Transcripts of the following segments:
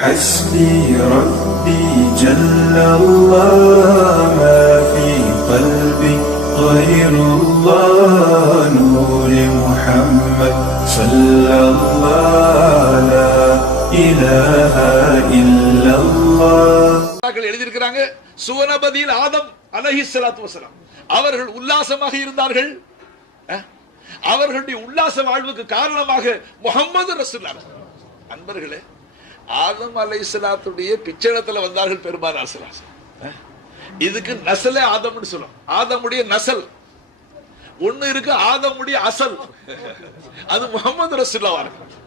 حسبي ربي جل الله ما في قلبي غير الله نور محمد صلى الله لا إله إلا الله சஹாபாக்கள் எழுதியிருக்கிறாங்க சுவனபதியில் ஆதம் அலஹி சலாத்து வசலாம் அவர்கள் உல்லாசமாக இருந்தார்கள் அஹ், அவர்களுடைய உல்லாச வாழ்வுக்கு காரணமாக முகமது ரசூல்லா அன்பர்களே ஆதம் அலை சலாத்துடைய வந்தார்கள் பெருமானார் ஸல்லல்லாஹு இதுக்கு நசலே ஆதம்னு சொல்லும் ஆதமுடைய நசல் ஒண்ணு இருக்கு ஆதமுடைய அசல். அது முகமது ரசுல்லாவா இருக்கு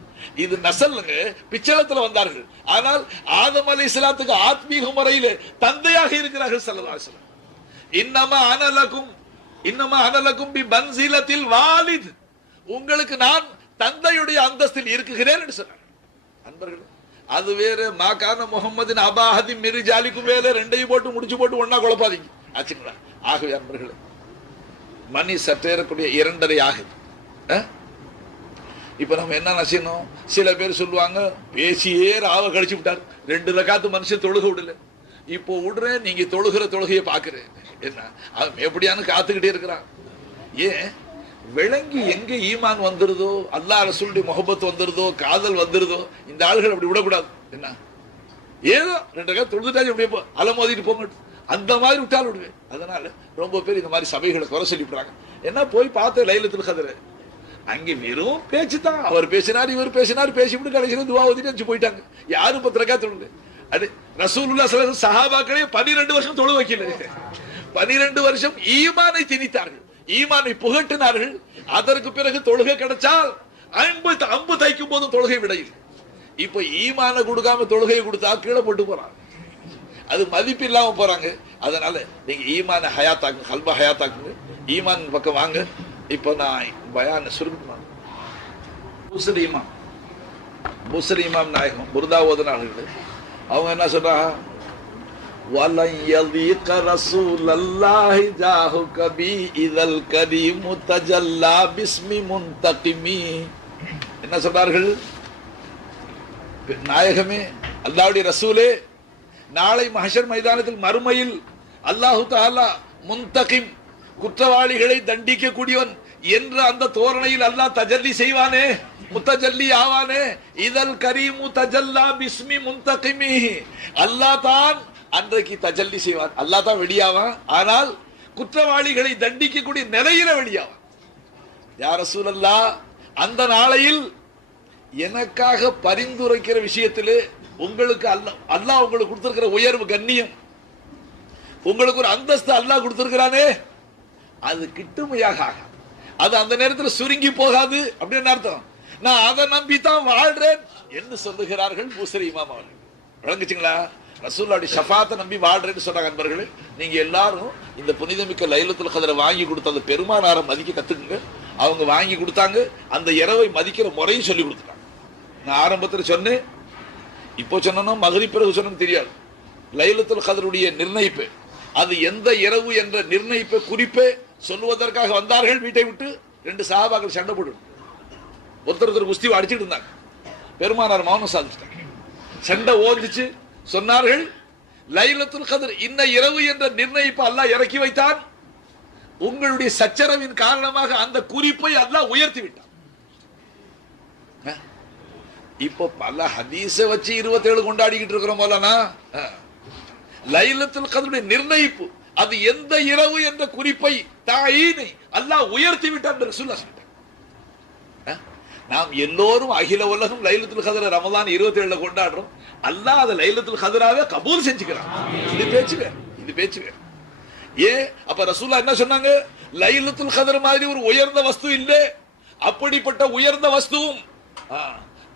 இது நசல்லுங்க பிச்சளத்துல வந்தார்கள். ஆனால் ஆதம் அலை இஸ்லாத்துக்கு ஆத்மீக முறையில தந்தையாக இருக்கிறார்கள் சல்லா அலைஹி வஸல்லம். இன்னமா அனலக்கும் இன்னமா அனலக்கும் பி பன்சீலத்தில் வாலித். உங்களுக்கு நான் தந்தையுடைய அந்தஸ்தில் இருக்குகிறேன் என்று சொன்னார் அன்பர்கள் அது வேற. மாக்கான முகமதின் அபாஹதி மிரிஜாலிக்கும் வேலை ரெண்டையும் போட்டு முடிச்சு போட்டு ஒன்றா குழப்பாதீங்க. ஆச்சுங்களா? ஆகவே அன்பர்களே மணி சற்றேறக்கூடிய இரண்டரை ஆகுது. இப்போ நம்ம என்ன செய்யணும் சில பேர் சொல்லுவாங்க பேசியே ராவ கழிச்சு விட்டார். ரெண்டு ரகாத்து மனுஷன் தொழுக விடல. இப்போ விடுறேன் நீங்க தொழுகிற தொழுகையை பார்க்குறேன். என்ன? அவன் எப்படியானு காத்துக்கிட்டே இருக்கிறான். ஏன்? விளங்கி எங்கே ஈமான் வந்துருதோ அல்லாஹ் ரசூலுடைய முகபத் வந்துருதோ காதல் வந்துருதோ இந்த ஆள்கள் அப்படி விடக்கூடாது. என்ன? ஏதோ ரெண்டு ரகம் தொழுதுட்டாச்சு அப்படியே போ அலமோதிட்டு போங்க அந்த மாதிரி விட்டால் விடுவேன் அதனால ரொம்ப பேர் இந்த மாதிரி சபைகளை குறை சொல்லிவிடுறாங்க. என்ன போய் பார்த்து லைலத்தில் கதிர. அங்கே வெறும் பேச்சு தான். அவர் பேசினார் இவர் பேசினார் பேசிவிட்டு கடைசியில் துவா ஓதிட்டு வச்சு போயிட்டாங்க. யாரும் பத்திரக்கா தொழுது அது ரசூலுல்லா சலகம் சஹாபாக்களே பன்னிரெண்டு வருஷம் தொழு வைக்கல. பன்னிரெண்டு வருஷம் ஈமானை திணித்தார்கள். ஈமானை புகட்டினார்கள். அதற்கு பிறகு தொழுகை கிடைச்சால் ஐம்பது அம்பு தைக்கும் போதும் தொழுகை விடையில் இப்ப ஈமான கொடுக்காம தொழுகையை கொடுத்தா கீழே போட்டு போறாங்க. அது மதிப்பு இல்லாம போறாங்க. அதனால நீங்க ஈமான ஹயாத்தாக்குங்க கல்ப ஹயாத்தாக்குங்க. ஈமான் பக்கம் வாங்க. இப்ப நான் பயான சுருக்கமா புசரி இமாம் புசரி இமாம் நாயகம் முருதா ஓதனாளர்கள் அவங்க என்ன சொல்றாங்க? وَلَنْ يَضِيقَ رَسُولَ اللَّهِ جَاهُكَ بِي إِذَا الْكَرِيمُ تَجَلَّى بِاسْمِ مُنْتَقِمِ என்ன சொல்றார்கள் நாயகமே அல்லாஹ்வுடைய ரசூலே நாளை மஹஷர் மைதானத்தில் மறுமையில் அல்லாஹு தாலா முன்தகிம் குற்றவாளிகளை தண்டிக்க கூடியவன் என்ற அந்த தோரணையில் அல்லாஹ் தஜல்லி செய்வானே முத்தஜல்லி ஆவானே இதல் கரீமு தஜல்லா பிஸ்மி முன்தகிமி அல்லாஹ் தான் அன்றைக்கு தஜல்லி செய்வான். அல்லாஹ் தான் வெளியாவான். ஆனால் குற்றவாளிகளை தண்டிக்கக்கூடிய நிலையில வெளியாவான். யார சூழல்லா அந்த நாளையில் எனக்காக பரிந்துரைக்கிற விஷயத்தில் உங்களுக்கு அல்லாஹ் அல்லாஹ் உங்களுக்கு கொடுத்துருக்கிற உயர்வு கண்ணியம். உங்களுக்கு ஒரு அந்தஸ்து அல்லாஹ் கொடுத்துருக்கிறானே அது கிட்டுமையாக ஆகாது. அது அந்த நேரத்தில் சுருங்கி போகாது. அப்படின்னு அர்த்தம்? நான் அதை நம்பி தான் வாழ்றேன் என்று சொல்லுகிறார்கள் பூசரி இமாம் அவர்கள். ரசூல்லாடி ஷஃபாத்தை நம்பி வாழ்றேன்னு சொன்னாங்க அன்பர்களே நீங்கள் எல்லாரும் இந்த புனிதமிக்க லைலத்தில் கதரை வாங்கி கொடுத்த அந்த பெருமானாரை மதிக்க கற்றுக்குங்க அவங்க வாங்கி கொடுத்தாங்க. அந்த இரவை மதிக்கிற முறையும் சொல்லி கொடுத்துட்டாங்க. நான் ஆரம்பத்தில் சொன்னேன். இப்போ சொன்னோம் மகரி பிறகு சொன்னு தெரியாது. லைலத்துல் கதருடைய நிர்ணயிப்பு. அது எந்த இரவு என்ற நிர்ணயிப்பை குறிப்பே சொல்லுவதற்காக வந்தார்கள் வீட்டை விட்டு ரெண்டு சாபாக்கள் சண்டை போட்டு ஒருத்தர் ஒருத்தர் குஸ்தி அடிச்சிட்டு இருந்தாங்க. பெருமானார் மௌனம் சாதிச்சிட்டாங்க. சண்டை ஓந்துச்சு சொன்னார்கள் லைலத்துல் கதிர் இன்ன இரவு என்ற நிர்ணயிப்பு அல்லாஹ் இறக்கி வைத்தான். உங்களுடைய சச்சரவின் காரணமாக அந்த குறிப்பை அல்லாஹ் உயர்த்தி விட்டான். இப்போ பல ஹதீஸ வச்சு இருபத்தேழு கொண்டாடிக்கிட்டு இருக்கிறோம் போலனா லைலத்துல் கதருடைய நிர்ணயிப்பு அது எந்த இரவு என்ற குறிப்பை தாயினை அல்லாஹ் உயர்த்தி விட்டான் என்று சொல்ல நாம் எல்லோரும் அகில உலகம் லைலத்துல் கதரை ரமதான் இருபத்தி ஏழுல கொண்டாடுறோம். அல்லாஹ் அதை லைலத்துல் கதராவே கபூல் செஞ்சுக்கிறான். இது பேச்சு இது பேச்சு வேற. ஏன்? அப்ப ரசூல்லா என்ன சொன்னாங்க? லைலத்துல் ஹதர் மாதிரி ஒரு உயர்ந்த வஸ்து இல்லை. அப்படிப்பட்ட உயர்ந்த வஸ்துவும் ஆ,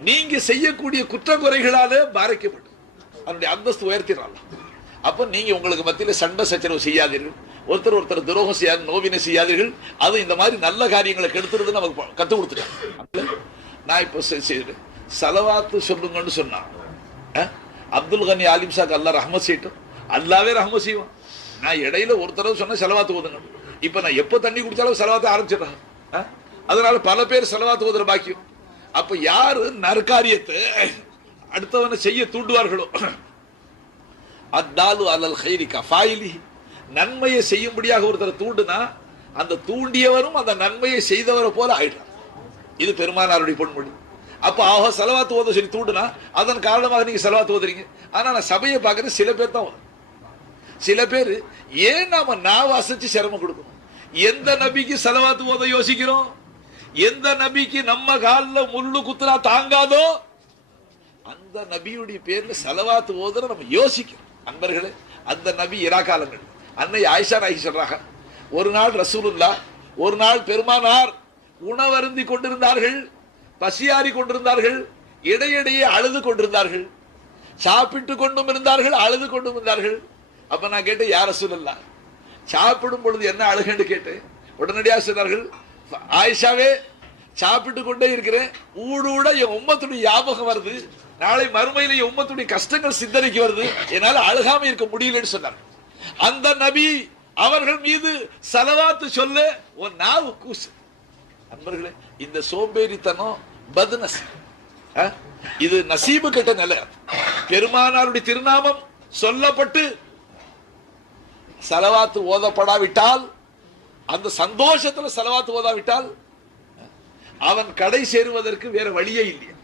நீங்க செய்யக்கூடிய குற்ற குறைகளால பாதிக்கப்படும் அதனுடைய அந்தஸ்து உயர்த்திடலாம் அப்ப நீங்க உங்களுக்கு மத்தியில சண்டை சச்சரவு செய்யாதீர்கள். ஒருத்தர் ஒருத்தர் துரோகம் செய்யாது நோவினை செய்யாதீர்கள். அது இந்த மாதிரி நல்ல காரியங்களை கெடுத்துறது நமக்கு கற்றுக் கத்துக் கொடுத்துட்டாங்க. நான் இப்போ செய்யறேன் சலவாத்து சொல்லுங்கன்னு சொன்னான் அப்துல் கனி ஆலிம் ஷாக்கு அல்லா ரஹ்மத் செய்யட்டும். அல்லாவே ரஹ்மத் செய்வான். நான் இடையில ஒரு தடவை சொன்ன செலவாத்து ஓதுங்க. இப்போ நான் எப்போ தண்ணி குடித்தாலும் செலவாத்த ஆரம்பிச்சிடுறேன். அதனால பல பேர் செலவாத்து ஓதுற பாக்கியம். அப்போ யாரு நற்காரியத்தை அடுத்தவனை செய்ய தூண்டுவார்களோ? அத்தாலு அலல் ஹைரிகா ஃபாயிலி. நன்மையை செய்யும்படியாக ஒருத்தர் தூண்டுனா அந்த தூண்டியவரும் அந்த நன்மையை செய்தவரை போல ஆயிடுறான். இது பெருமானாருடைய பொன்மொழி. அப்ப ஆக செலவாத்து ஓத சொல்லி தூண்டுனா அதன் காரணமாக நீங்க செலவாத்து ஓதுறீங்க. ஆனா நான் சபையை பார்க்கறது சில பேர் தான் சில பேர் ஏன் நாம நான் வாசிச்சு சிரமம் கொடுக்கணும்? எந்த நபிக்கு செலவாத்து ஓத யோசிக்கிறோம்? எந்த நபிக்கு நம்ம காலில் முள்ளு குத்துனா தாங்காதோ? அந்த நபியுடைய பேர்ல செலவாத்து ஓதுற நம்ம யோசிக்கிறோம். அன்பர்களே அந்த நபி இராக்காலங்கள் அன்னை ஆயிஷா நாயகி சொல்றாங்க ஒரு நாள் ரசூலுல்லா ஒரு நாள் பெருமானார் உணவருந்தி கொண்டிருந்தார்கள் பசியாறி கொண்டிருந்தார்கள் இடையிடையே அழுது கொண்டிருந்தார்கள். சாப்பிட்டு கொண்டும் இருந்தார்கள் அழுது கொண்டும் இருந்தார்கள். அப்ப நான் கேட்டேன் யார சொல்லலாம் சாப்பிடும் பொழுது என்ன அழுகன்னு கேட்டேன். உடனடியாக சொன்னார்கள் ஆயிஷாவே சாப்பிட்டு கொண்டே இருக்கிறேன். ஊடூட என் உம்மத்துடைய ஞாபகம் வருது. நாளை மறுமையில என் உம்மத்துடைய கஷ்டங்கள் சிந்தனைக்கு வருது. என்னால் அழுகாம இருக்க முடியலன்னு சொன்னார் அந்த நபி அவர்கள் மீது செலவாத்து சொல்ல உன் நாவு கூசு. அன்பர்களே இந்த சோம்பேறித்தனம் பத்னஸ். இது நசீபு கெட்ட நிலை. பெருமானாருடைய திருநாமம் சொல்லப்பட்டு செலவாத்து ஓதப்படாவிட்டால் அந்த சந்தோஷத்துல செலவாத்து ஓதாவிட்டால் அவன் கடை சேருவதற்கு வேற வழியே இல்லையா.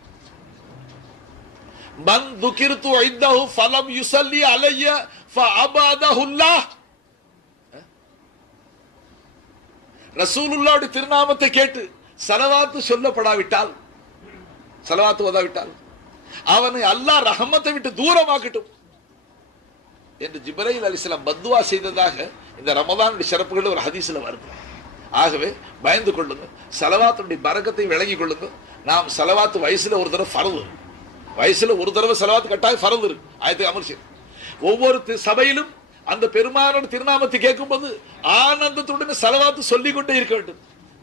மன் துக்கிருத்து ஐந்தஹு ஃபலம் யுசல்லி அலைய ஃபஅபாதஹுல்லாஹ் ரசூலுல்லாவுடைய திருநாமத்தை கேட்டு செலவாத்து சொல்லப்படாவிட்டால் செலவாத்து ஓதாவிட்டால் அவனை அல்லாஹ் ரஹமத்தை விட்டு தூரமாக்கட்டும் என்று ஜிபரையில் அலிஸ்லாம் பத்வா செய்ததாக இந்த ரமதானுடைய சிறப்புகள் ஒரு ஹதீஸ்ல வருது. ஆகவே பயந்து கொள்ளுங்க செலவாத்துடைய பரக்கத்தை விளங்கி கொள்ளுங்க. நாம் செலவாத்து வயசுல ஒரு தடவை ஃபரது வயசுல ஒரு தடவை செலவாத்து கட்டாயம் ஃபரது இருக்கு. ஆயத்துக்கு அமர்ச்சி ஒவ்வொரு சபையிலும் அந்த பெருமானோட திருநாமத்தை கேட்கும் போது ஆனந்தத்துடன் செலவாத்து சொல்லிக் கொண்டே இருக்க வேண்டும்.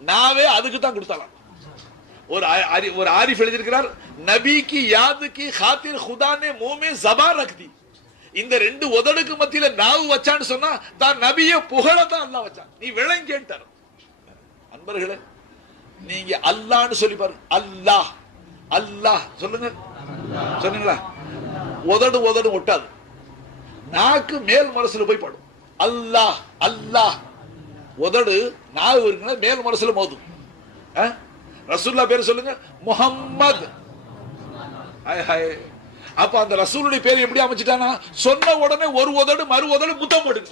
நாவே அதுக்கு தான் கொடுத்தாலாம். ஒரு ஒரு ஆரிஃப் எழுதியிருக்கிறார் நபிக்கு யாதுக்கு ஹாத்திர் ஹுதானே மூமே ஜபா ரக்தி. இந்த ரெண்டு உதடுக்கு மத்தியில நாவு வச்சான்னு சொன்னா தான் நபிய புகழ தான் அல்லா வச்சான். நீ விளங்கேன்ட்டார். அன்பர்களே நீங்க அல்லான்னு சொல்லி பாரு. அல்லாஹ் அல்லாஹ். சொல்லுங்க. சொன்னீங்களா உதடு உதடு ஒட்டாது. நாக்கு மேல் மனசுல போய் படும். அல்லாஹ் அல்லாஹ். உதடு நாவு இருக்குன்னா மேல் மனசுல மோதும். ஆ? ரசூல்லா பேர் சொல்லுங்க முகம்மது ஹாய் அப்ப அந்த ரசூலுடைய பேர் எப்படி அமைச்சிட்டானா சொன்ன உடனே ஒரு உதடு மறு உதடு முத்தம் போடுங்க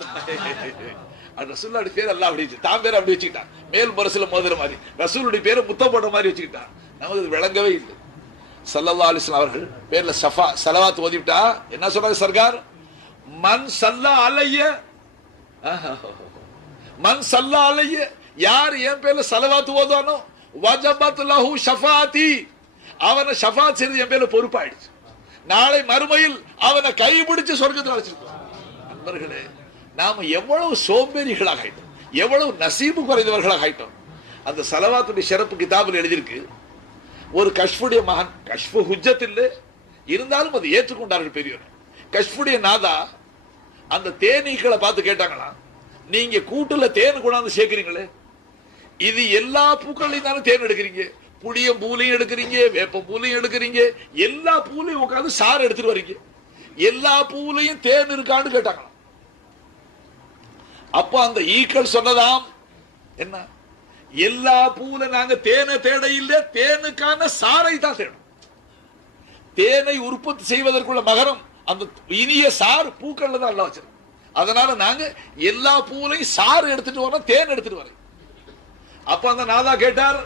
அந்த ரசூலுடைய பேர் எல்லாம் அப்படி தான் பேர் அப்படி வச்சுக்கிட்டான் மேல் மனசுல மோதுற மாதிரி. ரசூலுடைய பேரை முத்தம் போடுற மாதிரி வச்சுக்கிட்டான் நமக்கு விளங்கவே இல்லை. சல்லல்லா அலிஸ்லாம் அவர்கள் பேர்ல சஃபா செலவாத்து ஓதிவிட்டா. என்ன சொன்னாங்க சர்க்கார் மன் சல்லா அலைய. மன் சல்லா அலைய. யார் என் பேர்ல சலவாத்து ஓதுவானோ? வஜபத் லஹு ஷஃபாத்தி. அவனை ஷஃபாத் செய்து என் பேர்ல பொறுப்பாயிடுச்சு. நாளை மறுமையில் அவனை கைபிடிச்சு சொர்க்கத்தில் அழைச்சிருக்கோம். நண்பர்களே நாம எவ்வளவு சோம்பேறிகளாக ஆயிட்டோம். எவ்வளவு நசீபு குறைந்தவர்களாக ஆயிட்டோம். அந்த சலவாத்துடைய சிறப்பு கிதாபில் எழுதியிருக்கு. ஒரு கஷ்புடைய மகன் கஷ்பு ஹுஜ்ஜத் இல்லை. இருந்தாலும் அது ஏற்றுக்கொண்டார்கள் பெரியவர் கஷ்புடைய நாதா அந்த தேனீக்களை பார்த்து கேட்டாங்களாம் நீங்க கூட்டுல தேன் கொண்டாந்து சேர்க்கிறீங்களே? இது எல்லா பூக்கள்லையும் தானே தேன் எடுக்கிறீங்க? புளியம் பூலையும் எடுக்கிறீங்க வேப்ப பூலையும் எடுக்கிறீங்க. எல்லா பூலையும் உட்காந்து சாறு எடுத்துட்டு வர்றீங்க எல்லா பூலையும் தேன் இருக்கான்னு கேட்டாங்களாம். அப்ப அந்த ஈக்கள் சொன்னதாம் என்ன? எல்லா பூல நாங்க தேனை தேட இல்லை தேனுக்கான சாரை தான் தேடும் தேனை உற்பத்தி செய்வதற்குள்ள மகரம். அந்த இனிய சாறு பூக்கள்ல தான் எல்லாம் வச்சிருக்கோம் அதனால நாங்க எல்லா பூவிலையும் சாறு எடுத்துட்டு வரோம் தேன் எடுத்துட்டு வரேன் அப்ப அந்த நாதா கேட்டார்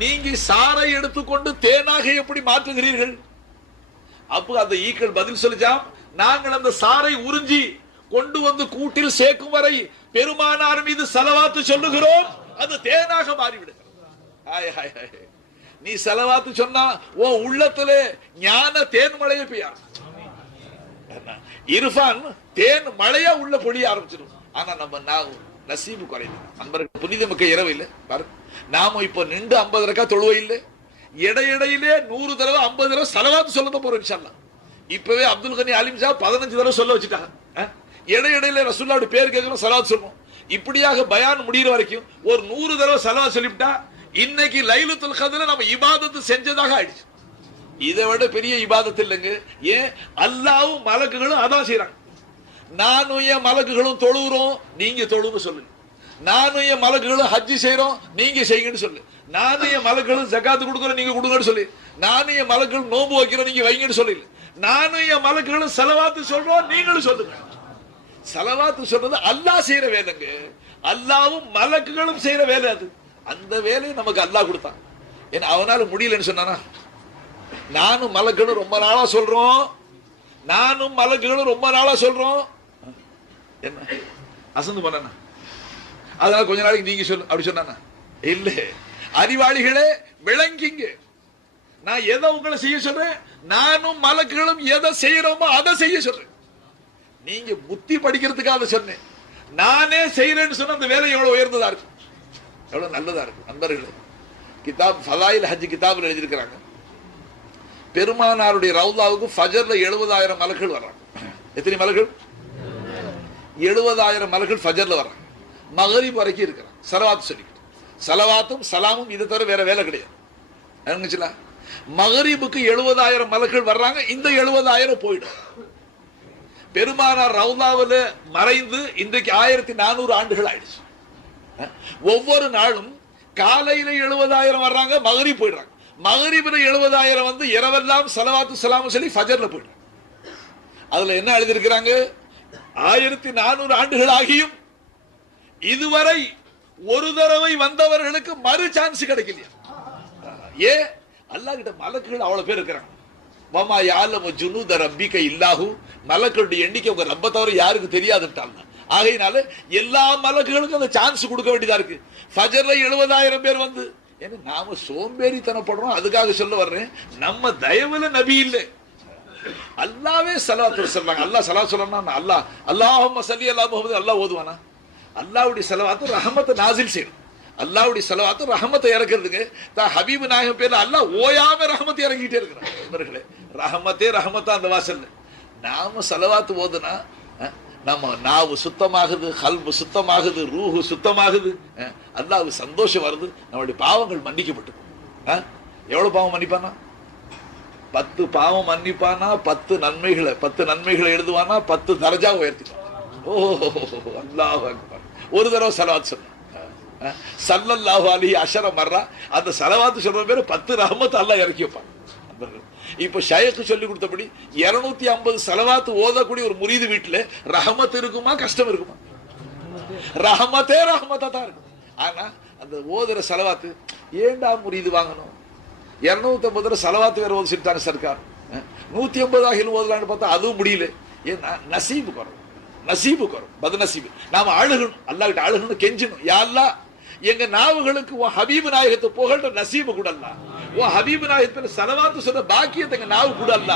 நீங்க சாரை எடுத்துக்கொண்டு தேனாக எப்படி மாற்றுகிறீர்கள்? அப்ப அந்த ஈக்கள் பதில் சொல்லிச்சாம் நாங்கள் அந்த சாரை உறிஞ்சி கொண்டு வந்து கூட்டில் சேர்க்கும் வரை பெருமானார் மீது செலவாத்து சொல்லுகிறோம் அது தேனாக மாறிவிடுகிறது. Hi hi hi. நீ செலவாத்து சொன்னா உன் உள்ளத்துல ஞான தேன் மழையை பெய்யா இருஃபான் தேன் மழையா உள்ள பொழிய ஆரம்பிச்சிடும். ஆனா நம்ம நான் நசீபு குறையுது நண்பர்கள் புனிதமிக்க இரவு இல்லை. பாரு. நாம இப்போ நின்று ஐம்பது ரக்கா தொழுவை இல்லை. இடையிடையிலே நூறு தடவை ஐம்பது தடவை செலவாத்து சொல்ல போறோம் இன்ஷால்லா இப்பவே அப்துல் கனி அலிம் பதினஞ்சு தடவை சொல்ல வச்சுட்டாங்க. இடையிடையில ரசூல்லாவோட பேர் கேட்கணும் செலவாத்து சொல்லணும் இப்படியாக பயான் முடியிற வரைக்கும் ஒரு நூறு தடவை செலவா சொல்லிவிட்டா இன்னைக்கு லைலுத்துல் கதிர நம்ம இபாதத்து செஞ்சதாக ஆயிடுச்சு. இதை விட பெரிய இபாதத் இல்லைங்க. ஏன்? அல்லாவும் மலக்குகளும் அதான் செய்யறாங்க நானும் என் மலக்குகளும் தொழுகிறோம் நீங்க தொழுன்னு சொல்லுங்க. நானும் என் மலக்குகளும் ஹஜ்ஜி செய்யறோம் நீங்க செய்யுங்கன்னு சொல்லு. நானும் என் மலக்குகளும் ஜக்காத்து கொடுக்குறோம் நீங்க கொடுங்கன்னு சொல்லு. நானும் என் மலக்குகளும் நோம்பு வைக்கிறோம் நீங்க வைங்கன்னு சொல்லு நானும் என் மலக்குகளும் செலவாத்து சொல்றோம் நீங்களும் சொல்லுங்க. செலவாத்து சொல்றது அல்லாஹ் செய்யற வேலைங்க. அல்லாவும் மலக்குகளும் செய்யற வேலை அது. அந்த வேலையை நமக்கு அல்லாஹ் கொடுத்தான். ஏன்னா அவனால முடியலன்னு சொன்னானா? நானும் மலக்குகளும் ரொம்ப நாளா சொல்றோம். நானும் மலக்குகளும் ரொம்ப நாளா சொல்றோம். என்ன? அசந்து பண்ணனா அதனால கொஞ்ச நாளைக்கு நீங்க சொல்லு அப்படி சொன்னா இல்ல. அறிவாளிகளே விளங்கிங்க. நான் எதை உங்களை செய்ய சொல்றேன்? நானும் மலக்குகளும் எதை செய்யறோமோ அதை செய்ய சொல்றேன். நீங்க புத்தி படிக்கிறதுக்காக சொன்னேன். நானே செய்யறேன்னு சொன்ன அந்த வேலை எவ்வளவு உயர்ந்ததா இருக்கும்? எவ்வளவு நல்லதா இருக்கும்? நண்பர்களே கிதாப் ஃபலாயில் ஹஜ் கிதாபில் எழுதியிருக்கிறாங்க. பெருமானாருடைய ரவுதாவுக்கு ஃபஜர்ல எழுபதாயிரம் மலர்கள் வர்றாங்க எத்தனை மலர்கள்? எழுபதாயிரம் மலர்கள் ஃபஜர்ல வர்றாங்க மகரிப் வரைக்கும் இருக்கிறான். சலவாத்து சொல்லிக்கிட்டு. சலவாத்தும் சலாமும் இதை தவிர வேற வேலை கிடையாது. இறங்குச்சுல மகரிபுக்கு எழுபதாயிரம் மலர்கள் வர்றாங்க. இந்த எழுபதாயிரம் போயிடும். பெருமானார் ரவுதாவில் மறைந்து இன்றைக்கு ஆயிரத்தி நானூறு ஆண்டுகள் ஆயிடுச்சு. ஒவ்வொரு நாளும் காலையில எழுபதாயிரம் வர்றாங்க மகரி போயிடுறாங்க. மகரிபில் எழுபதாயிரம் வந்து இரவெல்லாம் செலவாத்து சலாமு சொல்லி ஃபஜர்ல போயிடுறாங்க அதுல என்ன எழுதியிருக்கிறாங்க? ஆயிரத்தி நானூறு ஆண்டுகள் ஆகியும் இதுவரை ஒரு தடவை வந்தவர்களுக்கு மறு சான்ஸ் கிடைக்கலையா? ஏ அல்லாஹ் கிட்ட மலக்குகள் அவ்வளவு பேர் இருக்கிறாங்க. வமா யாலமு ஜுனூத ரப்பிக்க இல்லாஹு. மலக்களுடைய எண்ணிக்கை உங்க ரப்ப தவிர யாருக்கு தெரியாதுட்டாங்க ஆகையினால எல்லா மலக்குகளுக்கும் அந்த சான்ஸ் கொடுக்க வேண்டியதா இருக்கு. ஃபஜர்ல எழுபதாயிரம் பேர் வந்து ஏன்னா நாம சோம்பேறித்தனப்படுறோம் அதுக்காக சொல்ல வர்றேன். நம்ம தயவுல நபி இல்லை. அல்லாவே சலவாத்து சொல்றாங்க. அல்லாஹ் சலா சொல்லணும்னா அல்லாஹ் அல்லாஹும்ம சலி அல்லா முகமது அல்லாஹ் ஓதுவானா? அல்லாவுடைய செலவாத்து ரஹமத்தை நாசில் செய்யணும். அல்லாஹ்வுடைய செலவாத்து ரஹமத்தை இறக்குறதுக்கு தான் ஹபீபு நாயகம் பேர்ல அல்லா ஓயாம ரஹமத்தை இறங்கிட்டே இருக்கிறான். நண்பர்களே ரஹமத்தே ரஹமத்தா அந்த வாசல்ல. நாம செலவாத்து ஓதுனா நம்ம நாவு சுத்தமாகுது கல்பு சுத்தமாகுது ரூஹு சுத்தமாகுது. அல்லாவு சந்தோஷம் வருது. நம்மளுடைய பாவங்கள் மன்னிக்கப்பட்டு எவ்வளோ பாவம் மன்னிப்பானா? பத்து பாவம் மன்னிப்பானா? பத்து நன்மைகளை பத்து நன்மைகளை எழுதுவானா? பத்து தரஜா உயர்த்திப்பான்? ஓ அல்லாஹ் ஒரு தடவை சலவாத் சொன்னான். சல்லல்லாஹு அலி அஷர மர்ரா. அந்த செலவாத்து சொல்ற பேரு பத்து ரஹமத் அல்லாஹ் இறக்கி வைப்பான். அந்த இப்ப ஷயக்கு சொல்லி கொடுத்தபடி இருநூத்தி ஐம்பது செலவாத்து ஓதக்கூடிய ஒரு முரீது வீட்டுல ரஹமத் இருக்குமா கஷ்டம் இருக்குமா? ரஹமத்தே ரஹமத்தா தான் இருக்கும். ஆனா அந்த ஓதுற செலவாத்து ஏண்டா முறிது வாங்கணும்? இருநூத்தி ஐம்பது ரூபா செலவாத்து வேற ஓதிச்சுட்டாங்க சர்க்கார். நூத்தி ஐம்பது ஆகிலும் ஓதலான்னு பார்த்தா அதுவும் முடியல. ஏன்னா நசீபு குறவு நசீபு குறவு பத நசீபு நாம அழுகணும். அல்லாஹ்கிட்ட அழுகணும் கெஞ்சணும் யாரெல்லாம் எங்க நாவுகளுக்கு உன் ஹபீபு நாயகத்தை புகழ்ற நசீபு கூடல்ல உன் ஹபீபு நாயகத்துல செலவாத்து சொன்ன பாக்கியத்தை எங்க நாவு கூடல்ல?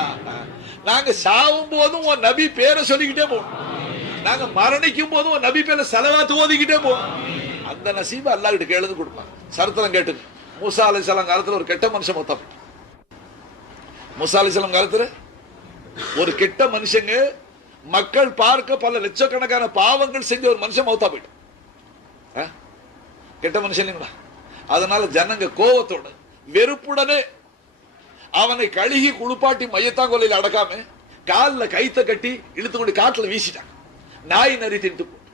நாங்க சாவும் போதும் உன் நபி பேரை சொல்லிக்கிட்டே போகணும் நாங்க மரணிக்கும் போதும் உன் நபி பேரை செலவாத்து ஓதிக்கிட்டே போகணும் அந்த நசீபை அல்லாஹ் கிட்ட கேளுந்து கொடுப்பாங்க சரித்திரம் கேட்டு மூசா அலிசலாம் காலத்துல ஒரு கெட்ட மனுஷன் மொத்தம் மூசா அலிசலாம் காலத்துல ஒரு கெட்ட மனுஷங்க மக்கள் பார்க்க பல லட்சக்கணக்கான பாவங்கள் செஞ்ச ஒரு மனுஷன் மௌத்தா போயிட்டான். ஆ? கெட்ட மனுஷன் இல்லைங்களா? அதனால ஜனங்க கோவத்தோட வெறுப்புடனே அவனை கழுகி குளிப்பாட்டி மையத்தாங்கொல்லையில் அடக்காம கால்ல கைத்த கட்டி இழுத்து கொண்டு காட்டுல வீசிட்டான் நாய் நரி தின்ட்டு போட்டு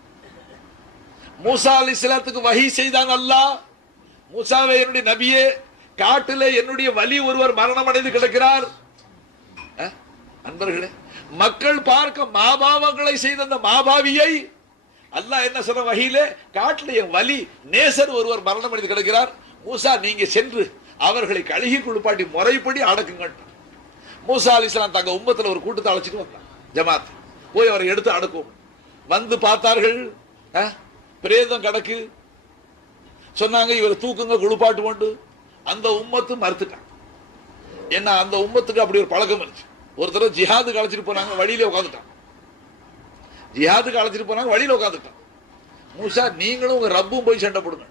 மூசா அலி இஸ்லாத்துக்கு வகி செய்தான் அல்லா மூசாவே என்னுடைய நபியே காட்டில் என்னுடைய வலி ஒருவர் மரணம் அடைந்து கிடக்கிறார். அன்பர்களே மக்கள் பார்க்க மாபாவங்களை செய்த அந்த மாபாவியை அல்லாஹ் என்ன சொன்ன வகையிலே காட்டில் என் வலி நேசர் ஒருவர் மரணம் அடைந்து கிடக்கிறார். மூசா நீங்க சென்று அவர்களை கழுகி குளிப்பாட்டி முறைப்படி அடக்குங்கள். மூசா அலிஸ்லாம் தங்க உம்மத்துல ஒரு கூட்டத்தை அழைச்சிட்டு வந்தான். ஜமாத் போய் அவரை எடுத்து அடக்கும் வந்து பார்த்தார்கள் பிரேதம் கிடக்கு. சொன்னாங்க இவர் தூக்குங்க குளிப்பாட்டு கொண்டு. அந்த உம்மத்து மறுத்துட்டான். ஏன்னா அந்த உம்மத்துக்கு அப்படி ஒரு பழக்கம் இருந்துச்சு. ஒரு தடவை அழைச்சிட்டு போனாங்க வழியில உட்காந்துட்டான் ஜிஹாதுக்கு அழைச்சிட்டு போனாங்க வழியில உட்காந்துட்டான் மூசா நீங்களும் உங்க ரப்பும் போய் சண்டை போடுங்க.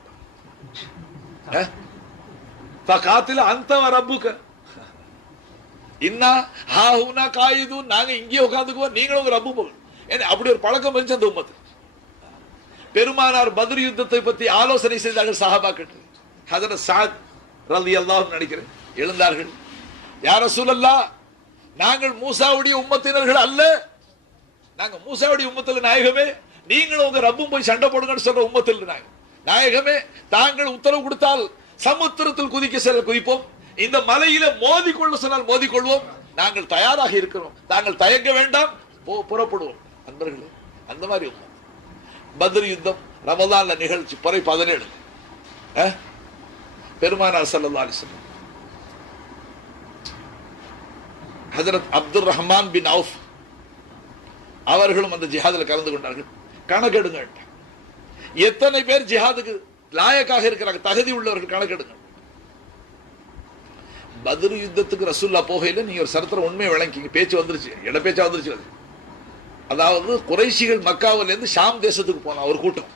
காத்துல அந்த ரப்புக்க இன்னா ஹாஹுனா காயுது நாங்க இங்கே உட்காந்துக்குவோம் நீங்களும் உங்க ரப்பு போகணும். ஏன்னா அப்படி ஒரு பழக்கம் இருந்துச்சு அந்த உம்மத்து பெருமானார் பத்ர் யுத்தத்தை பற்றி ஆலோசனை செய்தார்கள் சஹாபாக்கள். ஹதரத் சாத் ரலி அல்லாஹ் நினைக்கிறேன் எழுந்தார்கள். யார சூழல்லா நாங்கள் மூசாவுடைய உம்மத்தினர்கள் அல்ல. நாங்க மூசாவுடைய உம்மத்தில் நாயகமே. நீங்களும் உங்க ரப்பும் போய் சண்டை போடுங்கன்னு சொல்ற உம்மத்தில் நாயகம். நாயகமே தாங்கள் உத்தரவு கொடுத்தால் சமுத்திரத்தில் குதிக்க செல்ல குதிப்போம். இந்த மலையில மோதிக்கொள்ள சொன்னால் மோதிக்கொள்வோம். நாங்கள் தயாராக இருக்கிறோம். நாங்கள் தயங்க வேண்டாம். போ- புறப்படுவோம். அன்பர்களே அந்த மாதிரி உண்மை. பத்ரி யுத்தம் ரமதான்ல நிகழ்ச்சி பிறை பதினேழு. பெருமானார் ஸல்லல்லாஹு அலைஹி ஹசரத் அப்துல் ரஹ்மான் பின் அவுஃப். அவர்களும் அந்த ஜிஹாதில் கலந்து கொண்டார்கள். கணக்கெடுங்க. எத்தனை பேர் ஜிஹாதுக்கு லாயக்காக இருக்கிறாங்க தகுதி உள்ளவர்கள் கணக்கெடுங்க. பதில் யுத்தத்துக்கு ரசூல்லா போகையில நீங்கள் ஒரு சரித்திரம் உண்மையை விளங்கிங்க பேச்சு வந்துருச்சு. இட பேச்சா வந்துருச்சு அது. அதாவது குறைஷிகள் மக்காவிலேருந்து ஷாம் தேசத்துக்கு போனா ஒரு கூட்டம்.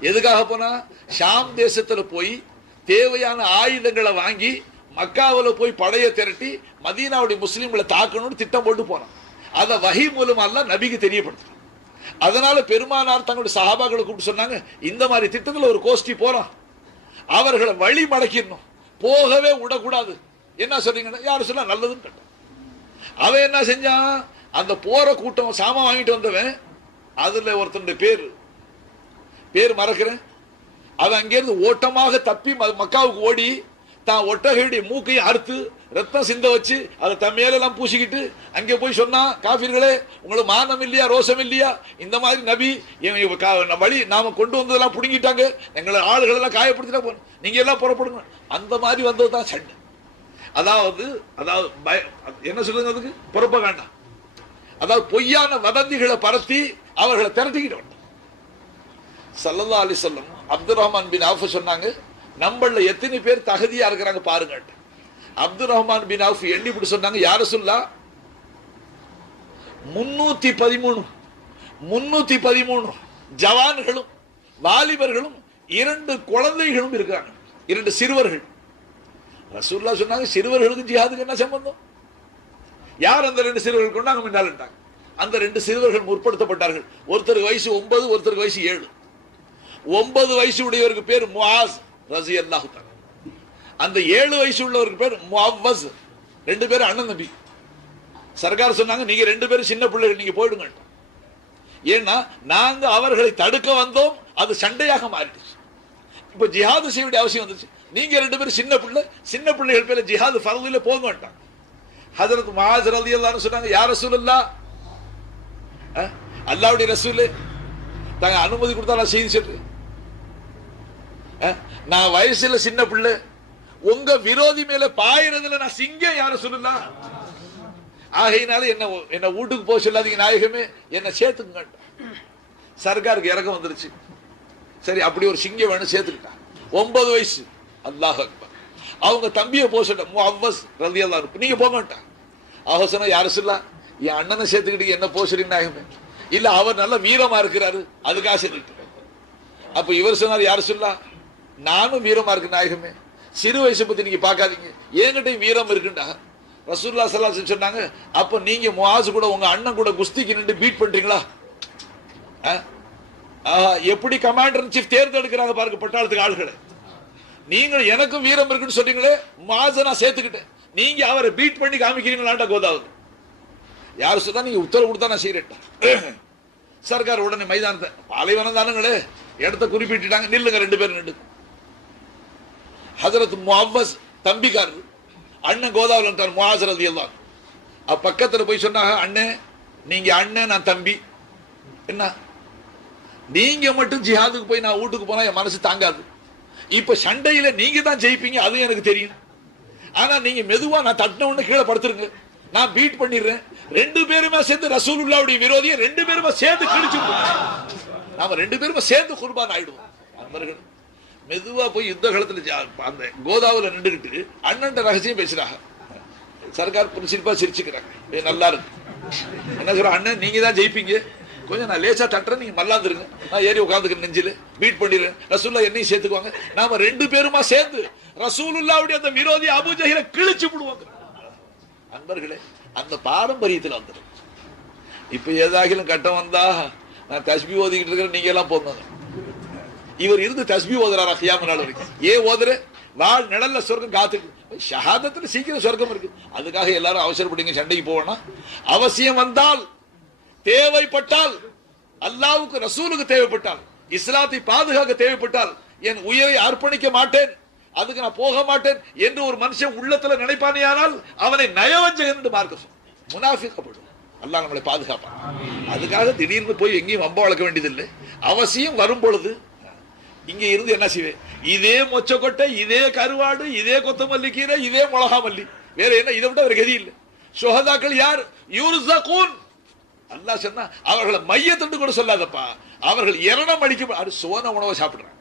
எதுக்காக போனா? ஷாம் தேசத்துல போய் தேவையான ஆயுதங்களை வாங்கி மக்காவில் போய் படையை திரட்டி மதீனாவுடைய முஸ்லீம்களை தாக்கணும்னு திட்டம் போட்டு போனான். அதை வகை மூலமா எல்லாம் நபிக்கு தெரியப்படுத்தினான் அதனால பெருமானார் தங்களுடைய சஹாபாக்களை கூப்பிட்டு சொன்னாங்க இந்த மாதிரி திட்டத்தில் ஒரு கோஷ்டி போறோம் அவர்களை வழி மடக்கிடணும். போகவே விடக்கூடாது. என்ன சொல்றீங்கன்னா யாரும் சொன்னா நல்லதுன்னு கேட்டான். அவன் என்ன செஞ்சான்? அந்த போற கூட்டம் சாமான் வாங்கிட்டு வந்தவன் அதுல ஒருத்தனுடைய பேர். பேர் மறக்கிறேன். அவன் அங்கேருந்து ஓட்டமாக தப்பி மக்காவுக்கு ஓடி தான் ஒட்டகையுடைய மூக்கையும் அறுத்து ரத்தம் சிந்த வச்சு அதை தன் மேலெல்லாம் பூசிக்கிட்டு அங்கே போய் சொன்னா காஃபிர்களே உங்களுக்கு மானம் இல்லையா ரோசம் இல்லையா? இந்த மாதிரி நபி வழி நாம கொண்டு வந்ததெல்லாம் பிடுங்கிட்டாங்க. எங்களை ஆளுகள் எல்லாம் காயப்படுத்திட்டா போறோம் நீங்க எல்லாம் புறப்படுங்க. அந்த மாதிரி வந்தது தான் சண்டை. அதாவது அதாவது பய- என்ன சொல்லுங்க அதுக்கு? புறப்பகாண்டா. அதாவது பொய்யான வதந்திகளை பரத்தி அவர்களை திரட்டிக்கிட்டு சல்லல்லா அலி சொல்லம் அப்துல் ரஹ்மான் பின் அவுஃப் சொன்னாங்க நம்மள எத்தனை பேர் தகுதியா இருக்கிறாங்க பாருங்கட்டு அப்துல் ரஹ்மான் பின் அவுஃப் எண்ணி இப்படி சொன்னாங்க யார சொல்லா முன்னூத்தி பதிமூணு முன்னூத்தி பதிமூணு ஜவான்களும் வாலிபர்களும் இரண்டு குழந்தைகளும் இருக்கிறாங்க இரண்டு சிறுவர்கள். ரசூல்லா சொன்னாங்க சிறுவர்களுக்கு ஜிஹாதுக்கு என்ன சம்பந்தம்? யார் அந்த ரெண்டு சிறுவர்கள் கொண்டாங்க? முன்னால்ட்டாங்க அந்த ரெண்டு சிறுவர்கள் முற்படுத்தப்பட்டார்கள். ஒருத்தருக்கு வயசு ஒன்பது ஒருத்தருக்கு வயசு ஏழு. ஒன்பது வயசு உடையவருக்கு பேர் முஹாஸ் ரசி அல்லாஹு அந்த ஏழு வயசு உள்ளவருக்கு பேர் முஅவ்வஸ். ரெண்டு பேரும் அண்ணன் தம்பி. சர்க்கார் சொன்னாங்க நீங்க ரெண்டு பேரும் சின்ன பிள்ளைகள் நீங்க போயிடுங்க ஏன்னா நாங்க அவர்களை தடுக்க வந்தோம் அது சண்டையாக மாறிடுச்சு. இப்ப ஜிஹாது செய்ய வேண்டிய அவசியம் வந்துச்சு. நீங்க ரெண்டு பேரும் சின்ன பிள்ளை சின்ன பிள்ளைகள் பேர் ஜிஹாது ஃபர்துல போக மாட்டாங்க. ஹஜரத் அலி ரலியல்லாஹு சொன்னாங்க யார் ரசூல் அல்லா அல்லாவுடைய ரசூல் தாங்க அனுமதி கொடுத்தா நான் செய்தி சொல்லு. நான் வயசுல சின்ன பிள்ளை உங்க விரோதி மேல பாயிரதுல நான் சிங்கம் யார சொல்லலாம் ஆகையினால என்ன என்ன வீட்டுக்கு போக சொல்லாதீங்க நாயகமே. என்ன சேர்த்துங்க சர்க்காருக்கு இறக்கம் வந்துருச்சு. சரி அப்படி ஒரு சிங்கம் வேணும் சேர்த்துக்கிட்டான் ஒன்பது வயசு. அல்லாஹ் அக்பர். அவங்க தம்பியை போக சொல்ல முஅவ்வஸ் ரலியல்லாஹு இருக்கும் நீங்க போக மாட்டான் அவ சொன்னா யாரு சொல்லா என் அண்ணனை சேர்த்துக்கிட்டு என்ன போக நாயகமே? இல்ல அவர் நல்ல வீரமா இருக்கிறாரு. அதுக்காக சேர்த்துக்கிட்டு. அப்ப இவர் சொன்னார் யாரு சொல்லா நானும் வீரமா இருக்கு நாயகமே. சிறு வயசை பத்தி நீங்க பார்க்காதீங்க. என்கிட்டயும் வீரம் இருக்குண்டா. ரசூல்லா ஸல்லல்லாஹு சொன்னாங்க அப்ப நீங்க முஆஸ் கூட உங்க அண்ணன் கூட குஸ்திக்கு நின்று பீட் பண்றீங்களா? ஆ? ஆஹா, எப்படி கமாண்டர் சீஃப் தேர்ந்தெடுக்கிறாங்க பாருங்க பட்டாளத்துக்கு ஆளுகளை. நீங்கள் எனக்கும் வீரம் இருக்குன்னு சொன்னீங்களே மாச நான் சேர்த்துக்கிட்டேன். நீங்க அவரை பீட் பண்ணி காமிக்கிறீங்களாண்டா கோதாவது யார் சொன்னா நீங்க உத்தரவு கொடுத்தா நான் செய்யறேன் சர்க்கார் உடனே மைதானத்தை பாலைவனம் தானுங்களே இடத்த குறிப்பிட்டுட்டாங்க. நில்லுங்க ரெண்டு பேரும் நின்று ஹசரத் முஹம்மஸ் தம்பிக்கார் அண்ணன் கோதாவில் கோதாவரன் முஹாசரத் எல்லாம் பக்கத்தில் போய் சொன்னாங்க அண்ணே நீங்கள் அண்ணன் நான் தம்பி. என்ன? நீங்கள் மட்டும் ஜிஹாதுக்கு போய் நான் வீட்டுக்கு போனால் என் மனசு தாங்காது. இப்போ சண்டையில் நீங்கள் தான் ஜெயிப்பீங்க அதுவும் எனக்கு தெரியும். ஆனால் நீங்கள் மெதுவாக நான் தட்டின உடனே கீழே படுத்துருங்க. நான் பீட் பண்ணிடுறேன். ரெண்டு பேருமே சேர்ந்து ரசூலுல்லாவுடைய விரோதியை ரெண்டு பேருமே சேர்ந்து கிழிச்சு நாம் நாம ரெண்டு பேருமே சேர்ந்து குர்பான் ஆயிடுவோம். நண்பர்கள் மெதுவாக போய் யுத்த காலத்துல அந்த கோதாவில் நின்றுக்கிட்டு அண்ணன் ரகசியம் பேசுகிறாங்க சர்க்கார் சிரிப்பாக சிரிச்சுக்கிறாங்க. நல்லா இருக்கு. என்ன சொல்ற அண்ணன் நீங்க தான் ஜெயிப்பீங்க. கொஞ்சம் நான் லேசா தட்டுறேன் நீங்க மல்லாந்துருங்க. நான் ஏறி உட்காந்துக்கிறேன் நெஞ்சில் பீட் பண்ணிடுறேன். ரசூல்லா என்னையும் சேர்த்துக்குவாங்க. நாம ரெண்டு பேருமா சேர்ந்து ரசூலுல்லாவுடைய அந்த விரோதி அபுஜகில கிழிச்சு விடுவாங்க. அன்பர்களே அந்த பாரம்பரியத்தில் வந்துடும் இப்போ ஏதாகிலும் கட்டம் வந்தா நான் தஸ்பி ஓதிக்கிட்டு இருக்கிறேன் நீங்க எல்லாம் போங்க இவர் இருந்து தஸ்பி ஓதுறாரா கியாம நாள் வரைக்கும். ஏன் ஓதுற? வாழ் நிழல்ல சொர்க்கம் காத்துக்கு. ஷஹாதத்துல சீக்கிரம் சொர்க்கம் இருக்கு. அதுக்காக எல்லாரும் அவசரப்படுங்க சண்டைக்கு போவேனா அவசியம் வந்தால் தேவைப்பட்டால் அல்லாவுக்கு ரசூலுக்கு தேவைப்பட்டால் இஸ்லாத்தை பாதுகாக்க தேவைப்பட்டால் என் உயிரை அர்ப்பணிக்க மாட்டேன். அதுக்கு நான் போக மாட்டேன் என்று ஒரு மனுஷன் உள்ளத்துல நினைப்பானேயானால் அவனை நயவஞ்சகன் என்று மார்க்க சொல். முனாஃபிக்கப்படும் அல்லாஹ் நம்மளை பாதுகாப்பான். அதுக்காக திடீர்னு போய் எங்கேயும் வம்ப வளர்க்க வேண்டியதில்லை. அவசியம் வரும் பொழுது இங்க இருந்து என்ன செய்வேன் இதே மொச்சக்கொட்டை இதே கருவாடு இதே கொத்தமல்லி கீரை இதே மிளகா மல்லி வேற என்ன இதை விட வேற கதி இல்லை. சுகதாக்கள் யார்? யூர்சகூன். அல்லாஹ் சொன்னா அவர்களை மையத்துண்டு கூட சொல்லாதப்பா. அவர்கள் இரணம் அடிக்க அது சோன உணவை சாப்பிடுறாங்க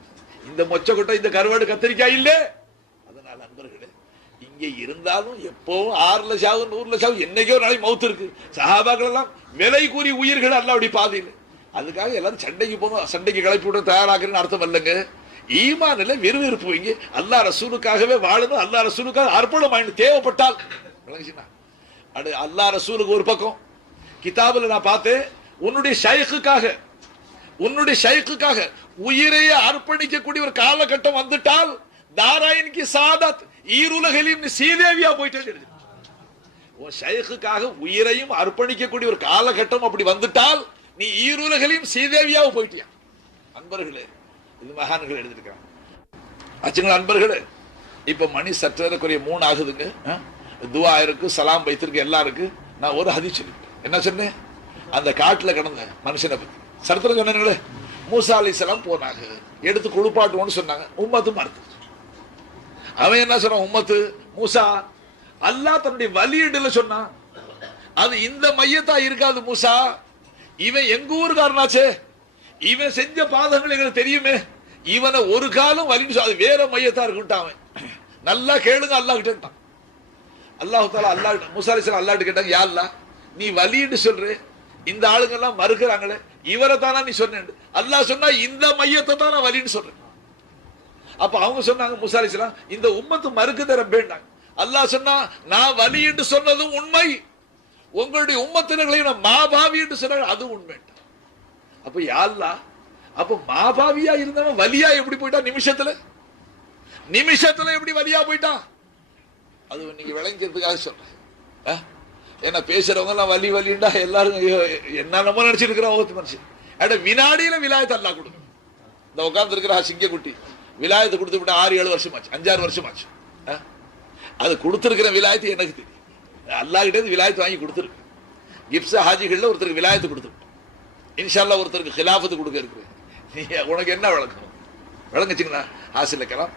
இந்த மொச்சக்கொட்டை இந்த கருவாடு கத்திரிக்காய் இல்லை. அதனால நண்பர்களே இங்க இருந்தாலும் எப்பவும் ஆறு லட்சம் நூறு லட்சம் என்னைக்கோ ஒரு நாளைக்கு மவுத்து இருக்கு. சகாபாக்கள் எல்லாம் விலை கூறி உயிர்கள் அல்லாவுடைய பாதையில். அதுக்காக எல்லாரும் சண்டைக்கு போங்க சண்டைக்கு கிளப்பி விட தயாராகிறேன்னு அர்த்தம் இல்லைங்க. ஈமானில் விறுவிறுப்பு வைங்க அல்லா ரசூலுக்காகவே வாழணும் அல்லா ரசூலுக்காக அர்ப்பணம் ஆயிடும் தேவைப்பட்டால். விளங்குச்சுன்னா. அடு அல்லா ரசூலுக்கு ஒரு பக்கம். கிதாபில் நான் பார்த்தேன் உன்னுடைய ஷைக்குக்காக உன்னுடைய ஷைக்குக்காக உயிரையே அர்ப்பணிக்கக்கூடிய ஒரு காலகட்டம் வந்துட்டால் தாராயணிக்கு சாதத் ஈருலகிலும் சீதேவியா போயிட்டே உன் ஷைக்குக்காக உயிரையும் அர்ப்பணிக்கக்கூடிய ஒரு காலகட்டம் அப்படி வந்துட்டால் நீ ஈருலகிலும் சீதேவியாவு போயிட்டியா? அன்பர்களே இது மகான்கள் எழுதியிருக்காங்க ஆச்சுங்களா அன்பர்களே இப்ப மணி சற்றேறக்குரிய மூணு ஆகுதுங்க. துவா இருக்கு சலாம் வைத்திருக்கு எல்லாம் இருக்கு. நான் ஒரு ஹதி சொல்லிட்டேன். என்ன சொன்னேன்? அந்த காட்டுல கிடந்த மனுஷனை பத்தி. சரித்திரம் சொன்னீங்களே மூசா அலி சலாம் போனாங்க. எடுத்து குளிப்பாட்டுவோன்னு சொன்னாங்க. உம்மத்து மறுத்து அவன் என்ன சொன்னான்? உம்மத்து மூசா அல்லா தன்னுடைய வழியீடுல சொன்னான். அது இந்த மையத்தா இருக்காது மூசா. இவன் எங்க ஊருக்காரனாச்சே? இவன் செஞ்ச பாதங்கள் எங்களுக்கு தெரியுமே. இவனை ஒரு காலம் வலின்னு சொல்~ அது வேற மையத்தா இருக்குன்ட்டான் அவன். நல்லா கேளுங்க அல்லாஹ் கிட்டன்ட்டான் அல்லாஹ் தாலா அல்லா மூசா அல்லாட்டு கேட்டாங்க யா அல்லாஹ் நீ வலின்னு சொல்ற. இந்த ஆளுங்க எல்லாம் மறுக்கிறாங்களே. இவரை தானா நீ சொன்னேன். அல்லாஹ் சொன்னா இந்த மையத்தை தான் நான் வலின்னு சொல்றேன். அப்ப அவங்க சொன்னாங்க மூசா இந்த உம்மத்து மறுக்குத வேண்டாங்க அல்லாஹ் சொன்னா நான் வலி என்று சொன்னதும் உண்மை. உங்களுடைய உம்மத்தினர்களையும் நான் மாபாவி என்று சொன்னாங்க அது உண்மை. அப்ப யாழ்லா அப்ப மாபாவியா இருந்தவன் வலியா எப்படி போயிட்டான் நிமிஷத்துல? நிமிஷத்துல எப்படி வலியா போயிட்டான் அது இன்னைக்கு விளங்கிறதுக்காக சொல்றேன். ஆ? ஏன்னா பேசுறவங்க எல்லாம் வலி வலிண்டா எல்லாரும் என்னென்னமோ என்னென்னமோ நினைச்சிருக்கிறோம் ஒவ்வொரு மனுஷன். அட வினாடியில விலாயத்தை அல்லா கொடுங்க. இந்த உட்கார்ந்து இருக்கிற சிங்கக்குட்டி விலாயத்தை கொடுத்து விட்டு ஆறு ஏழு வருஷமாச்சு அஞ்சாறு வருஷமாச்சு. ஆ? அது கொடுத்துருக்கிற விலாயத்து எனக்கு தெரியும். அல்லாஹ்கிட்ட இருந்து விலாயத்து வாங்கி கொடுத்துருக்கு. கிப்ஸ் ஹாஜிகள்ல ஒருத்தருக்கு விலாயத்து கொடுத்துருக்கோம் இன்ஷால்லா ஒருத்தருக்கு ஹிலாஃபத்து கொடுக்க இருக்கு நீ உனக்கு என்ன விளக்கம் விளங்குச்சுங்களா ஆசில் கலாம்